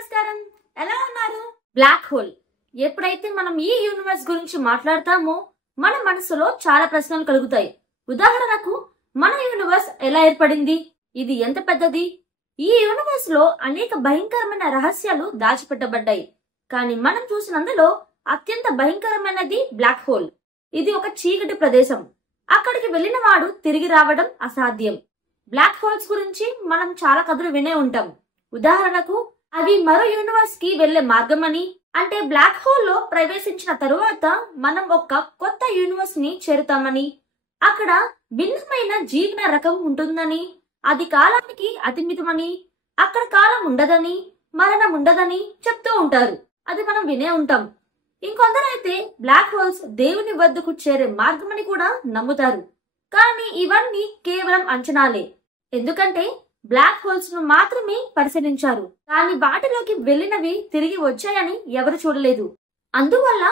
నమస్కారం, ఎలా ఉన్నారు? Black hole. ఎప్పుడైతే మనం ఈ యూనివర్స్ గురించి మాట్లాడతామో మన మనసులో చాలా ప్రశ్నలు కలుగుతాయి. ఉదాహరణకు, మన యూనివర్స్ ఎలా ఏర్పడింది? ఇది ఎంత పెద్దది? ఈ యూనివర్స్ లో అనేక భయంకరమైన రహస్యాలు దాచిపెట్టబడ్డాయి. కానీ మనం చూసినందులో అత్యంత భయంకరమైనది బ్లాక్ హోల్. ఇది ఒక చీకటి ప్రదేశం. అక్కడికి వెళ్లిన వాడు తిరిగి రావడం అసాధ్యం. బ్లాక్ హోల్స్ గురించి మనం చాలా కథలు వినే ఉంటాం. ఉదాహరణకు, అవి మరో యూనివర్స్ కి వెళ్లే మార్గమని, అంటే బ్లాక్ హోల్ లో ప్రవేశించిన తరువాత మనం ఒక కొత్త యూనివర్స్ ని చేరుతామని, అక్కడ భిన్నమైన జీవన రకం ఉంటుందని, అది కాలానికి అతిమితమని, అక్కడ కాలం ఉండదని, మరణం ఉండదని చెప్తూ ఉంటారు. అది మనం వినే ఉంటాం. ఇంకొందరైతే బ్లాక్ హోల్స్ దేవుని వద్దకు చేరే మార్గమని కూడా నమ్ముతారు. కానీ ఇవన్నీ కేవలం అంచనాలే. ఎందుకంటే బ్లాక్ హోల్స్ ను మాత్రమే పరిశీలించారు, కానీ వాటిలోకి వెళ్లినవి తిరిగి వచ్చాయని ఎవరు చూడలేదు. అందువల్ల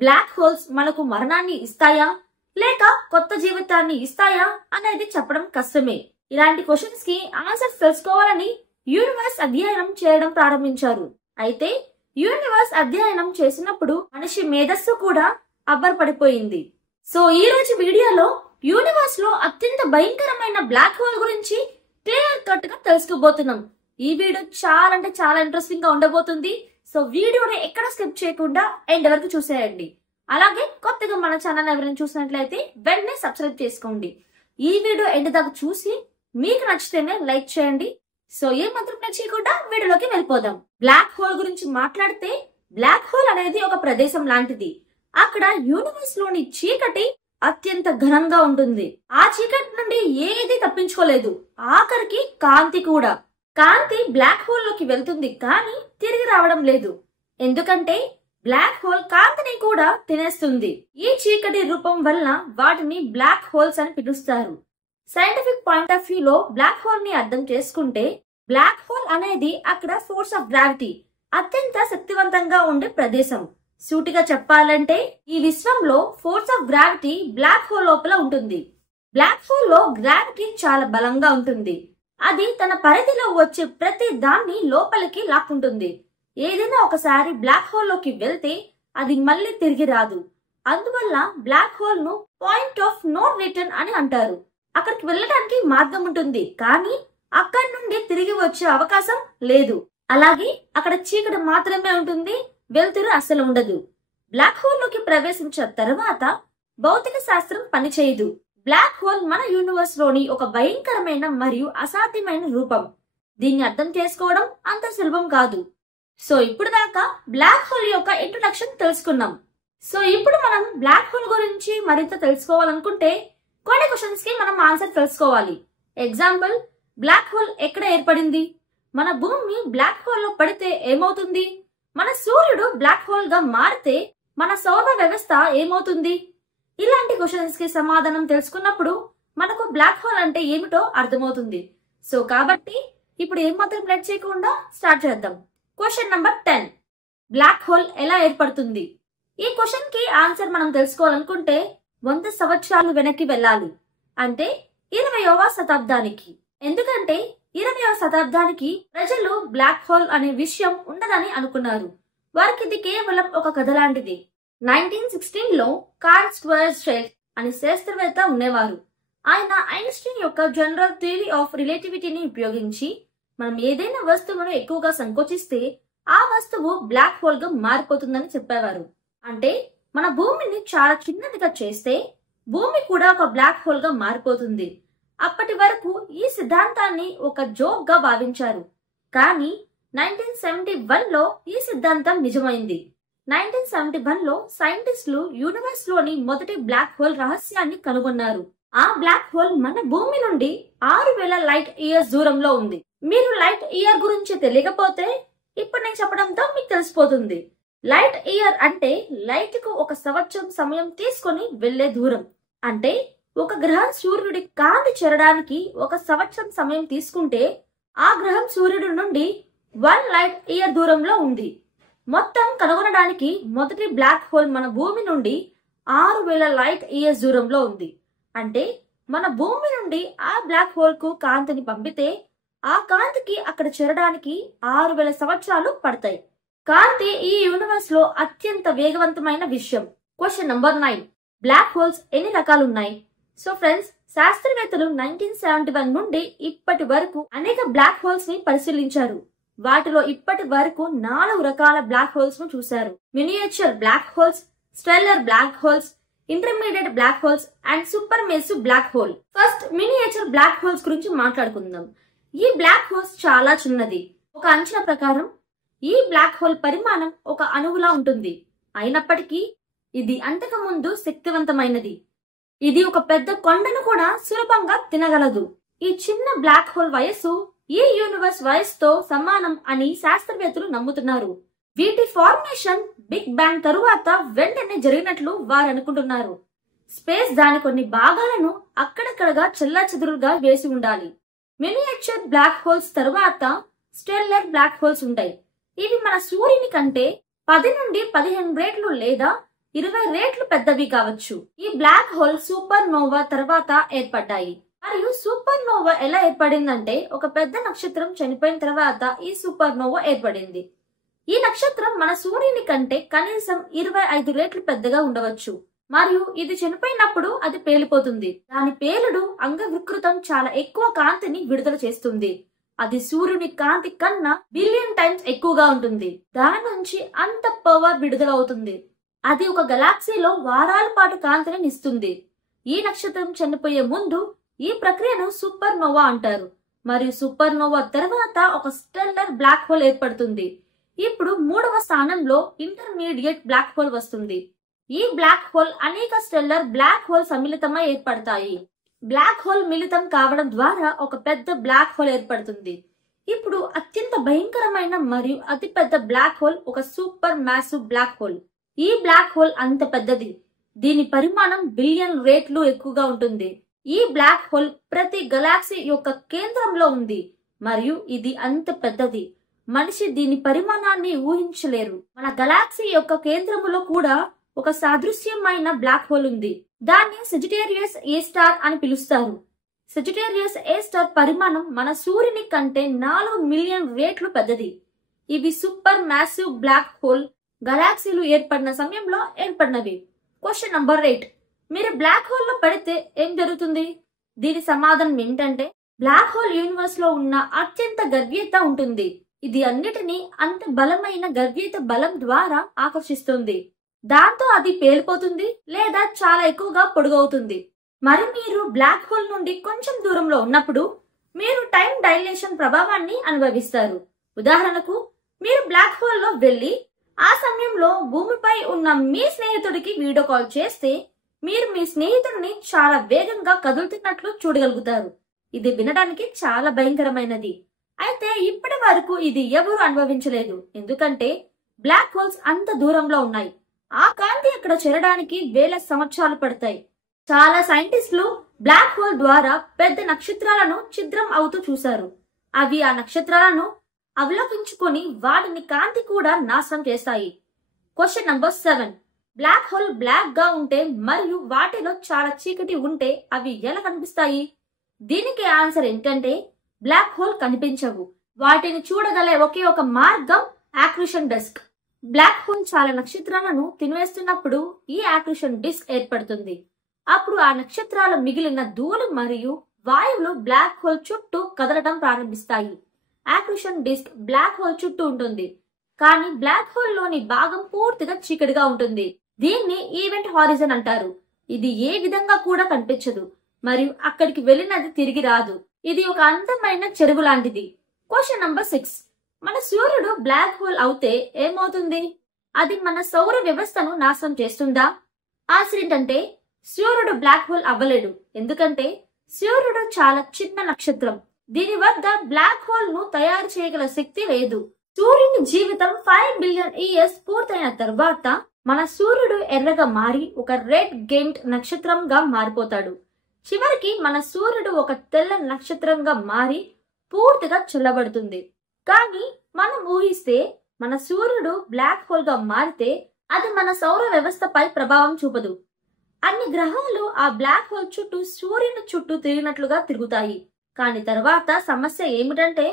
బ్లాక్ హోల్స్ మనకు మరణాన్ని ఇస్తాయా లేక కొత్త జీవితాన్ని ఇస్తాయా అనేది చెప్పడం కష్టమే. ఇలాంటి క్వశ్చన్స్ కి ఆన్సర్స్ తెలుసుకోవాలని యూనివర్స్ అధ్యయనం చేయడం ప్రారంభించారు. అయితే యూనివర్స్ అధ్యయనం చేసినప్పుడు మనిషి మేధస్సు కూడా అబ్బరపడిపోయింది. సో ఈ రోజు వీడియోలో యూనివర్స్ లో అత్యంత భయంకరమైన బ్లాక్ హోల్ గురించి క్లియర్ కట్ గా తెలుసుకోబోతున్నాం. ఈ వీడియో చాలా అంటే చాలా ఇంట్రెస్టింగ్ గా ఉండబోతుంది. సో వీడియోని ఎక్కడ స్కిప్ చేయకుండా ఎండ్ వరకు చూసేయండి. అలాగే కొత్తగా మన ఛానల్ ఎవరైనా చూసినట్లయితే వెంటనే సబ్స్క్రైబ్ చేసుకోండి. ఈ వీడియో ఎండ్ దాకా చూసి మీకు నచ్చితేనే లైక్ చేయండి. సో ఏ మాత్రం నచ్చకుండా వీడియోలోకి వెళ్ళిపోదాం. బ్లాక్ హోల్ గురించి మాట్లాడితే, బ్లాక్ హోల్ అనేది ఒక ప్రదేశం లాంటిది. అక్కడ యూనివర్స్ లోని చీకటి అత్యంత ఘనంగా ఉంటుంది. ఆ చీకటి నుండి ఏది తప్పించుకోలేదు. ఆఖరికి కాంతి కూడా. కాంతి బ్లాక్ హోల్ లోకి వెళ్తుంది, కానీ తిరిగి రావడం లేదు. ఎందుకంటే బ్లాక్ హోల్ కాంతిని కూడా తినేస్తుంది. ఈ చీకటి రూపం వల్ల వాటిని బ్లాక్ హోల్స్ అని పిలుస్తారు. సైంటిఫిక్ పాయింట్ ఆఫ్ వ్యూ లో బ్లాక్ హోల్ ని అర్థం చేసుకుంటే, బ్లాక్ హోల్ అనేది అక్కడ ఫోర్స్ ఆఫ్ గ్రావిటీ అత్యంత శక్తివంతంగా ఉండే ప్రదేశం. సూటిగా చెప్పాలంటే ఈ విశ్వంలో force of gravity black hole లోపల ఉంటుంది. బ్లాక్ హోల్ లో గ్రావిటీ చాలా బలంగా ఉంటుంది. అది తన పరిధిలో వచ్చే ప్రతి దాన్ని లోపలికి లాక్కుంటుంది. ఏదైనా ఒకసారి బ్లాక్ హోల్ లోకి వెళ్తే అది మళ్ళీ తిరిగి రాదు. అందువల్ల బ్లాక్ హోల్ ను పాయింట్ ఆఫ్ నో రిటర్న్ అని అంటారు. అక్కడికి వెళ్ళడానికి మార్గం ఉంటుంది, కానీ అక్కడి నుండి తిరిగి వచ్చే అవకాశం లేదు. అలాగే అక్కడ చీకటి మాత్రమే ఉంటుంది, వెలుతురు అస్సలు ఉండదు. బ్లాక్ హోల్ లోకి ప్రవేశించిన తర్వాత భౌతిక శాస్త్రం పనిచేయదు. బ్లాక్ హోల్ మన యూనివర్స్ లోని ఒక భయంకరమైన మరియు అసాధ్యమైన రూపం. దీన్ని అర్థం చేసుకోవడం అంత సులభం కాదు. సో ఇప్పుడు దాకా బ్లాక్ హోల్ యొక్క ఇంట్రొడక్షన్ తెలుసుకున్నాం. సో ఇప్పుడు మనం బ్లాక్ హోల్ గురించి మరింత తెలుసుకోవాలనుకుంటే కొన్ని క్వశ్చన్స్ కి మనం ఆన్సర్ తెలుసుకోవాలి. ఎగ్జాంపుల్, బ్లాక్ హోల్ ఎక్కడ ఏర్పడింది? మన భూమి బ్లాక్ హోల్ లో పడితే ఏమవుతుంది? మన సూర్యుడు బ్లాక్ హోల్ గా మారితే మన సౌర వ్యవస్థ ఏమవుతుంది? ఇలాంటి క్వశ్చన్స్ కి సమాధానం తెలుసుకున్నప్పుడు మనకు బ్లాక్ హోల్ అంటే ఏమిటో అర్థమవుతుంది. సో కాబట్టి ఇప్పుడు ఏమాత్రం లేట్ చేయకుండా స్టార్ట్ చేద్దాం. Question number 10. బ్లాక్ హోల్ ఎలా ఏర్పడుతుంది? ఈ క్వశ్చన్ కి ఆన్సర్ మనం తెలుసుకోవాలనుకుంటే 100 సంవత్సరాలు వెనక్కి వెళ్ళాలి, అంటే 20వ శతాబ్దానికి. ఎందుకంటే 20వ శతాబ్దానికి ప్రజలు బ్లాక్ హోల్ అనే విషయం ఉండదని అనుకున్నారు. వారికి ఇది కేవలం ఒక కథ లాంటిది. 1916 లో కార్ల్ స్క్వేర్స్ట్రైట్ అనే శాస్త్రవేత్త ఉండేవారు. ఆయన ఐన్స్టీన్ యొక్క జనరల్ థియరీ ఆఫ్ రిలేటివిటీని ఉపయోగించి మనం ఏదైనా వస్తువును ఎక్కువగా సంకోచిస్తే ఆ వస్తువు బ్లాక్ హోల్ గా మారిపోతుందని చెప్పేవారు. అంటే మన భూమిని చాలా చిన్నదిగా చేస్తే భూమి కూడా ఒక బ్లాక్ హోల్ గా మారిపోతుంది. అప్పటి వరకు ఈ సిద్ధాంతాన్ని ఒక జోక్ గా భావించారు. కానీ 1971 లో ఈ సిద్ధాంతం నిజమైంది. 1971 లో సైంటిస్టులు యూనివర్స్ లోని మొదటి బ్లాక్ హోల్ రహస్యాన్ని కనుగొన్నారు. ఆ బ్లాక్ హోల్ మన భూమి నుండి 6000 లైట్ ఇయర్స్ దూరంలో ఉంది. మీరు లైట్ ఇయర్ గురించి తెలియకపోతే ఇప్పుడు నేను చెప్పడంతో మీకు తెలిసిపోతుంది. లైట్ ఇయర్ అంటే లైట్ కు 1 సంవత్సరం సమయం తీసుకొని వెళ్లే దూరం. అంటే ఒక గ్రహం సూర్యుడి కాంతి చేరడానికి 1 సంవత్సరం సమయం తీసుకుంటే ఆ గ్రహం సూర్యుడి నుండి 1 లైట్ ఇయర్ దూరంలో ఉంది. మొత్తం కనుగొనడానికి మొదటి బ్లాక్ హోల్ మన భూమి నుండి 6000 లైట్ ఇయర్స్ దూరంలో ఉంది. అంటే మన భూమి నుండి ఆ బ్లాక్ హోల్ కు కాంతిని పంపితే ఆ కాంతికి అక్కడ చేరడానికి 6000 సంవత్సరాలు పడతాయి. కాంతి ఈ యూనివర్స్ లో అత్యంత వేగవంతమైన విషయం. Question number 9. బ్లాక్ హోల్స్ ఎన్ని రకాలున్నాయి? సో ఫ్రెండ్స్, శాస్త్రవేత్తలు 1971 నుండి ఇప్పటి వరకు అనేక బ్లాక్ హోల్స్ ని పరిశీలించారు. వాటిలో ఇప్పటి వరకు 4 రకాల బ్లాక్ హోల్స్ ను చూశారు. Miniature black holes, stellar black holes, intermediate black holes and super massive black hole. First miniature black holes గురించి మాట్లాడుకుందాం. ఈ బ్లాక్ హోల్స్ చాలా చిన్నది. ఒక అంచనా ప్రకారం ఈ బ్లాక్ హోల్ పరిమాణం ఒక అణువులా ఉంటుంది. అయినప్పటికీ ఇది అంతకు ముందు శక్తివంతమైనది. ఇది ఒక పెద్ద కొండను కూడా సులభంగా తినగలదు. ఈ చిన్న బ్లాక్ హోల్ వయస్సు ఈ యూనివర్స్ వయస్సుతో సమానం అని శాస్త్రవేత్తలు నమ్ముతున్నారు. వీటి ఫార్మేషన్ బిగ్ బ్యాంగ్ తరువాత వెంటనే జరిగినట్లు వారు అనుకుంటున్నారు. స్పేస్ దాని కొన్ని భాగాలను అక్కడక్కడగా చెల్లాచెదురుగా వేసి ఉండాలి. మినియేచర్ బ్లాక్ హోల్స్ తరువాత స్టెల్లర్ బ్లాక్ హోల్స్ ఉంటాయి. ఇవి మన సూర్యుని కంటే 10 నుండి 15 రెట్లు లేదా 20 రెట్లు పెద్దవి కావచ్చు. ఈ బ్లాక్ హోల్ సూపర్ నోవా తర్వాత ఏర్పడ్డాయి. మరియు సూపర్ నోవా ఎలా ఏర్పడిందంటే, ఒక పెద్ద నక్షత్రం చనిపోయిన తర్వాత ఈ సూపర్ నోవా ఏర్పడింది. ఈ నక్షత్రం మన సూర్యుని కంటే కనీసం 25 రెట్లు పెద్దగా ఉండవచ్చు. మరియు ఇది చనిపోయినప్పుడు అది పేలిపోతుంది. దాని పేలుడు అంగవికృతం చాలా ఎక్కువ కాంతిని విడుదల చేస్తుంది. అది సూర్యుని కాంతి కన్నా బిలియన్ టైమ్స్ ఎక్కువగా ఉంటుంది. దాని నుంచి అంత పవర్ విడుదల అవుతుంది. అది ఒక గెలాక్సీలో వారాల పాటు కాంతిని ఇస్తుంది. ఈ నక్షత్రం చనిపోయే ముందు ఈ ప్రక్రియను సూపర్ నోవా అంటారు. మరియు సూపర్ నోవా తర్వాత ఒక స్టెల్లర్ బ్లాక్ హోల్ ఏర్పడుతుంది. ఇప్పుడు 3వ స్థానంలో ఇంటర్మీడియట్ బ్లాక్ హోల్ వస్తుంది. ఈ బ్లాక్ హోల్ అనేక స్టెల్లర్ బ్లాక్ హోల్ సమ్మిళితమై ఏర్పడతాయి. బ్లాక్ హోల్ మిళితం కావడం ద్వారా ఒక పెద్ద బ్లాక్ హోల్ ఏర్పడుతుంది. ఇప్పుడు అత్యంత భయంకరమైన మరియు అతిపెద్ద బ్లాక్ హోల్ ఒక సూపర్ మ్యాసివ్ బ్లాక్ హోల్. ఈ బ్లాక్ హోల్ అంత పెద్దది. దీని పరిమాణం బిలియన్ రెట్లు ఎక్కువగా ఉంటుంది. ఈ బ్లాక్ హోల్ ప్రతి గెలాక్సీ యొక్క కేంద్రంలో ఉంది మరియు ఇది అంత పెద్దది. మనిషి దీని పరిమాణాన్ని ఊహించలేరు. మన గెలాక్సీ యొక్క కేంద్రములో కూడా ఒక సాదృశ్యమైన బ్లాక్ హోల్ ఉంది. దాన్ని సెజిటేరియస్ ఏ స్టార్ అని పిలుస్తారు. సెజిటేరియస్ ఏ స్టార్ పరిమాణం మన సూర్యుని కంటే 4 మిలియన్ రెట్లు పెద్దది. ఇవి సూపర్ మ్యాసివ్ బ్లాక్ హోల్ గెలాక్సీలు ఏర్పడిన సమయంలో ఏర్పడినవి. Question number 8. మీరు బ్లాక్ హోల్ లో పడితే ఏం జరుగుతుంది? దీని సమాధానం ఏంటంటే, బ్లాక్ హోల్ యూనివర్స్ లో ఉన్న అత్యంత గర్భీయత ఉంటుంది. ఇది అన్నిటినీ అంత బలమైన గర్భీయత బలం ద్వారా ఆకర్షిస్తుంది. దాంతో అది పేలిపోతుంది లేదా చాలా ఎక్కువగా పొడుగవుతుంది. మరి మీరు బ్లాక్ హోల్ నుండి కొంచెం దూరంలో ఉన్నప్పుడు మీరు టైం డైలేషన్ ప్రభావాన్ని అనుభవిస్తారు. ఉదాహరణకు, మీరు బ్లాక్ హోల్ లో వెళ్లి ఆ సమయంలో భూమిపై ఉన్న మీ స్నేహితుడికి వీడియో కాల్ చేస్తే మీరు మీ స్నేహితుడిని చాలా వేగంగా కదులుతున్నట్లు చూడగలుగుతారు. ఇది వినడానికి చాలా భయంకరమైనది. అయితే ఇప్పటి వరకు ఇది ఎవరు అనుభవించలేదు. ఎందుకంటే బ్లాక్ హోల్స్ అంత దూరంలో ఉన్నాయి. ఆ కాంతి అక్కడ చేరడానికి వేల సంవత్సరాలు పడతాయి. చాలా సైంటిస్టులు బ్లాక్ హోల్ ద్వారా పెద్ద నక్షత్రాలను ఛిద్రం అవుతూ చూశారు. అవి ఆ నక్షత్రాలను అవలోకించుకొని వాటిని కాంతి కూడా నాశనం చేస్తాయి. Question number 7. Black hole black గా ఉంటే మరియు వాటిలో చాలా చీకటి ఉంటే అవి ఎలా కనిపిస్తాయి? దీనికి ఆన్సర్ ఏంటంటే, బ్లాక్ హోల్ కనిపించవు. వాటిని చూడగల ఒకే ఒక మార్గం యాక్రిషన్ డిస్క్. బ్లాక్ హోల్ చాలా నక్షత్రాలను తినివేస్తున్నప్పుడు ఈ యాక్రిషన్ డిస్క్ ఏర్పడుతుంది. అప్పుడు ఆ నక్షత్రాల మిగిలిన ధూళి మరియు వాయువులు బ్లాక్ హోల్ చుట్టూ కదలడం ప్రారంభిస్తాయి. యాక్రిషన్ డిస్క్ బ్లాక్ హోల్ చుట్టూ ఉంటుంది, కానీ బ్లాక్ హోల్ లోని భాగం పూర్తిగా చీకటిగా ఉంటుంది. దీన్ని ఈవెంట్ హారిజన్ అంటారు. ఇది ఏ విధంగా కూడా కనిపించదు మరియు అక్కడికి వెళ్ళినది తిరిగి రాదు. ఇది ఒక అందమైన చెరువు లాంటిది. Question number 6. మన సూర్యుడు బ్లాక్ హోల్ అవుతే ఏమవుతుంది? అది మన సౌర వ్యవస్థను నాశనం చేస్తుందా? ఆన్సర్ ఏంటంటే, సూర్యుడు బ్లాక్ హోల్ అవ్వలేడు. ఎందుకంటే సూర్యుడు చాలా చిన్న నక్షత్రం. దీని వద్ద బ్లాక్ హోల్ ను తయారు చేయగల శక్తి లేదు. సూర్యుని జీవితం 5 బిలియన్ ఇయర్స్ పూర్తయిన తర్వాత మన సూర్యుడు ఎర్రగా మారి ఒక రెడ్ గెయింట్ నక్షత్రంగా మారిపోతాడు. చివరికి మన సూర్యుడు ఒక తెల్ల నక్షత్రంగా మారి పూర్తిగా చల్లబడుతుంది. కానీ మనం ఊహిస్తే మన సూర్యుడు బ్లాక్ హోల్ గా మారితే అది మన సౌర వ్యవస్థపై ప్రభావం చూపదు. అన్ని గ్రహాలు ఆ బ్లాక్ హోల్ చుట్టూ సూర్యుని చుట్టూ తిరిగినట్లుగా తిరుగుతాయి. కానీ తర్వాత సమస్య ఏమిటంటే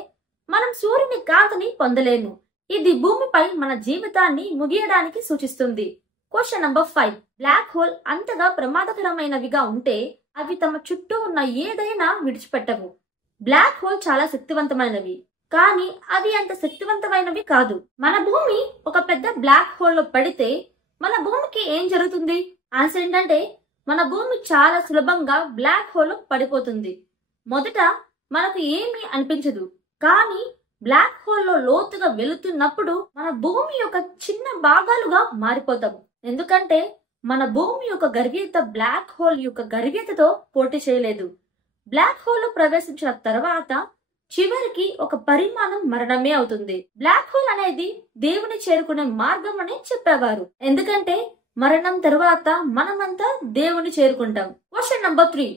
మనం సూర్యుని కాంతిని పొందలేము. ఇది భూమిపై మన జీవితాన్ని ముగియడానికి సూచిస్తుంది. Question number 5. బ్లాక్ హోల్ అంతగా ప్రమాదకరమైనవిగా ఉంటే అవి తమ చుట్టూ ఉన్న ఏదైనా విడిచిపెట్టవు. బ్లాక్ హోల్ చాలా శక్తివంతమైనవి, కానీ అవి అంత శక్తివంతమైనవి కాదు. మన భూమి ఒక పెద్ద బ్లాక్ హోల్ లో పడితే మన భూమికి ఏం జరుగుతుంది? ఆన్సర్ ఏంటంటే మన భూమి చాలా సులభంగా బ్లాక్ హోల్ లో పడిపోతుంది. మొదట మనకు ఏమీ అనిపించదు, కానీ బ్లాక్ హోల్ లో లోతుగా వెళుతున్నప్పుడు మన భూమి యొక్క చిన్న భాగాలుగా మారిపోతాము. ఎందుకంటే మన భూమి యొక్క గర్భీయత బ్లాక్ హోల్ యొక్క గర్భీయతతో పోటీ చేయలేదు. బ్లాక్ హోల్ లో ప్రవేశించిన తర్వాత చివరికి ఒక పరిమాణం మరణమే అవుతుంది. బ్లాక్ హోల్ అనేది దేవుని చేరుకునే మార్గం అని చెప్పేవారు, ఎందుకంటే మరణం తరువాత మనమంతా దేవుని చేరుకుంటాం. Question number 3.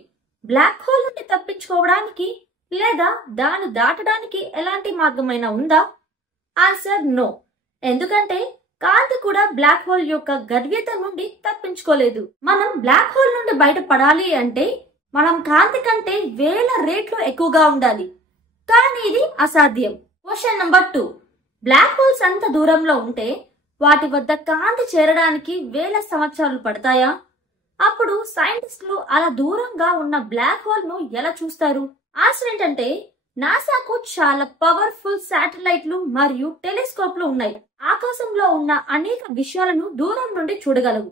బ్లాక్ హోల్ నుండి తప్పించుకోవడానికి లేదా దాన్ని దాటడానికి ఎలాంటి మార్గమైనా ఉందా? Answer no. ఎందుకంటే కాంతి కూడా బ్లాక్ హోల్ యొక్క గర్భీయత నుండి తప్పించుకోలేదు. మనం బ్లాక్ హోల్ నుండి బయటపడాలి అంటే మనం కాంతి కంటే వేల రెట్లు ఎక్కువగా ఉండాలి, కానీ ఇది అసాధ్యం. Question number 2. బ్లాక్ హోల్స్ అంత దూరంలో ఉంటే వాటి వద్ద కాంతి చేరడానికి వేల సంవత్సరాలు పడతాయా? అప్పుడు సైంటిస్టులు అలా దూరంగా ఉన్న బ్లాక్ హోల్ ను ఎలా చూస్తారు? ఆన్సర్ ఏంటంటే నాసాకు చాలా పవర్ఫుల్ శాటిలైట్లు మరియు టెలిస్కోప్లు ఉన్నాయి. ఆకాశంలో ఉన్న అనేక విషయాలను దూరం నుండి చూడగలవు.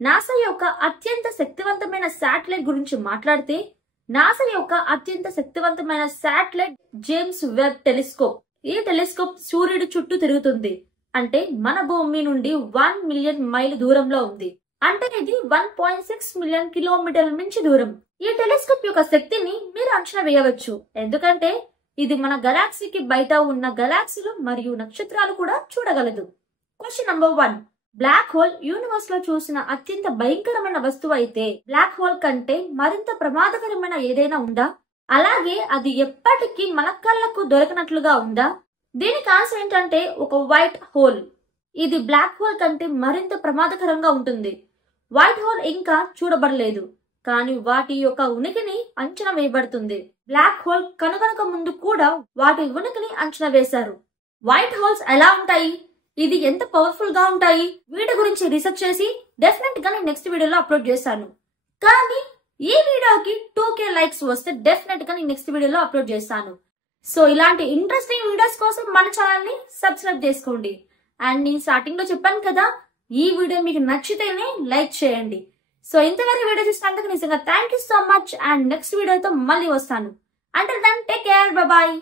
నాసా యొక్క అత్యంత శక్తివంతమైన శాటిలైట్ గురించి మాట్లాడితే నాసా యొక్క అత్యంత శక్తివంతమైన శాటిలైట్ జేమ్స్ వెబ్ టెలిస్కోప్. ఈ టెలిస్కోప్ సూర్యుడి చుట్టూ తిరుగుతుంది, అంటే మన భూమి నుండి 1 మిలియన్ మైల్ దూరంలో ఉంది. అంటే ఇది 1.6 మిలియన్ కిలోమీటర్ల మించి దూరం. ఈ టెలిస్కోప్ యొక్క శక్తిని మీరు అంచనా వేయవచ్చు, ఎందుకంటే ఇది మన గెలాక్సీకి బయట ఉన్న గెలాక్సీలు మరియు నక్షత్రాలు కూడా చూడగలదు. Question number 1. Black hole universe లో చూసిన అత్యంత భయంకరమైన వస్తువు అయితే బ్లాక్ హోల్ కంటే మరింత ప్రమాదకరమైన ఏదైనా ఉందా? అలాగే అది ఎప్పటికీ మన కళ్ళకు దొరకనట్లుగా ఉందా? దీనికి ఆన్సర్ ఏంటంటే ఒక వైట్ హోల్. ఇది బ్లాక్ హోల్ కంటే మరింత ప్రమాదకరంగా ఉంటుంది. వైట్ హోల్ ఇంకా చూడబడలేదు, కానీ వాటి యొక్క ఉనికిని అంచనా వేయబడుతుంది. బ్లాక్ హోల్ కనుగొనక ముందు కూడా వాటి ఉనికిని అంచనా వేశారు. వైట్ హోల్స్ ఎలా ఉంటాయి, ఇది ఎంత పవర్ఫుల్ గా ఉంటాయి, వీటి గురించి రీసెర్చ్ చేసి డెఫినెట్ గా నేను నెక్స్ట్ వీడియోలో అప్లోడ్ చేస్తాను. కానీ ఈ వీడియోకి 2K లైక్స్ వస్తే డెఫినెట్ గా నేను నెక్స్ట్ వీడియోలో అప్లోడ్ చేస్తాను. సో ఇలాంటి ఇంట్రెస్టింగ్ వీడియోస్ కోసం మన ఛానల్ ని సబ్స్క్రైబ్ చేసుకోండి. అండ్ నేను స్టార్టింగ్ లో చెప్పాను కదా, ఈ వీడియో మీకు నచ్చితేనే లైక్ చేయండి. సో ఇంతవరకు వీడియో చూసినందుకు నిజంగా thank you so much. And next వీడియోతో మళ్ళీ వస్తాను. Until then take care, bye bye.